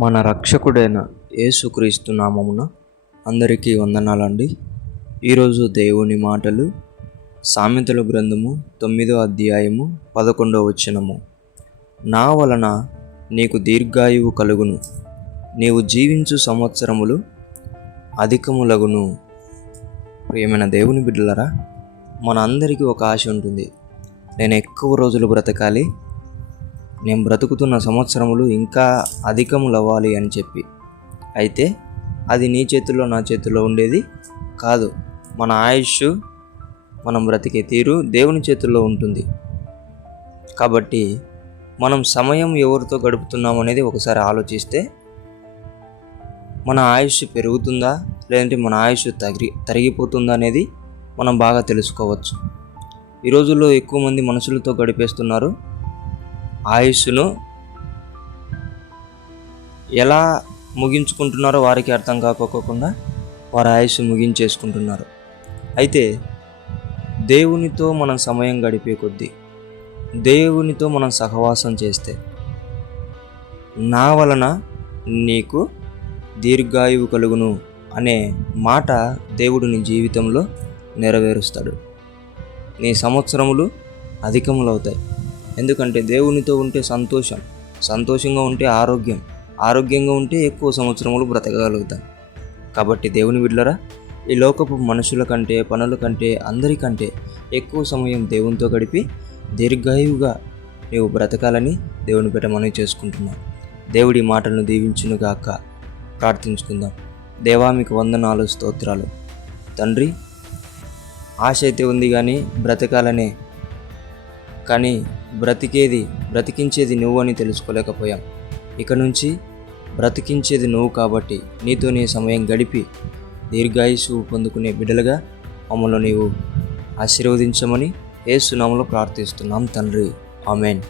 మన రక్షకుడైన యేసుక్రీస్తు నామమున అందరికీ వందనాలండి. ఈరోజు దేవుని మాటలు సామెతల గ్రంథము 9వ అధ్యాయము 11వ వచనము. నా వలన నీకు దీర్ఘాయువు కలుగును, నీవు జీవించు సంవత్సరములు అధికములగును. ప్రియమైన దేవుని బిడ్డలారా, మన అందరికీ ఒక ఆశ ఉంటుంది. నేను ఎక్కువ రోజులు బ్రతకాలి, నేను బ్రతుకుతున్న సంవత్సరములు ఇంకా అధికములవ్వాలి అని చెప్పి. అయితే అది నీ చేతుల్లో నా చేతుల్లో ఉండేది కాదు. మన ఆయుష్, మనం బ్రతికే తీరు దేవుని చేతుల్లో ఉంటుంది. కాబట్టి మనం సమయం ఎవరితో గడుపుతున్నాం అనేది ఒకసారి ఆలోచిస్తే మన ఆయుష్ పెరుగుతుందా లేదంటే మన ఆయుష్ తరిగిపోతుందా అనేది మనం బాగా తెలుసుకోవచ్చు. ఈ రోజుల్లో ఎక్కువ మంది మనుషులతో గడిపేస్తున్నారు. ఆయుష్ను ఎలా ముగించుకుంటున్నారో వారికి అర్థం కాకోకుండా వారి ఆయుష్ ముగించేసుకుంటున్నారు. అయితే దేవునితో మనం సమయం గడిపే కొద్దీ, దేవునితో మనం సహవాసం చేస్తే నా వలన నీకు దీర్ఘాయువు కలుగును అనే మాట దేవుడు నీ జీవితంలో నెరవేరుస్తాడు. నీ సంవత్సరములు అధికములవుతాయి. ఎందుకంటే దేవునితో ఉంటే సంతోషంగా ఉంటే ఆరోగ్యంగా ఉంటే ఎక్కువ సంవత్సరములు బ్రతకగలుగుతాం. కాబట్టి దేవుని బిడ్డలారా, ఈ లోకపు మనుషుల కంటే, పనుల కంటే, అందరికంటే ఎక్కువ సమయం దేవునితో గడిపి దీర్ఘాయువుగా నీవు బ్రతకాలని దేవుని బిడ్డ మనవి చేసుకుంటున్నాను. దేవుడి మాటలను దీవించునుగాక. ప్రార్థించుకుందాం. దేవా, మీకు వందనాలు, స్తోత్రాలు. తండ్రి, ఆశ అయితే ఉంది కానీ బ్రతకాలనే, కానీ బ్రతికించేది నువ్వు అని తెలుసుకోలేకపోయాం. ఇక నుంచి బ్రతికించేది నువ్వు కాబట్టి నీతోనే సమయం గడిపి దీర్ఘాయుసు పొందుకునే బిడ్డలుగా మమ్మల్ని నీవు ఆశీర్వదించమని యేసు నామములో ప్రార్థిస్తున్నాం తండ్రి. ఆమేన్.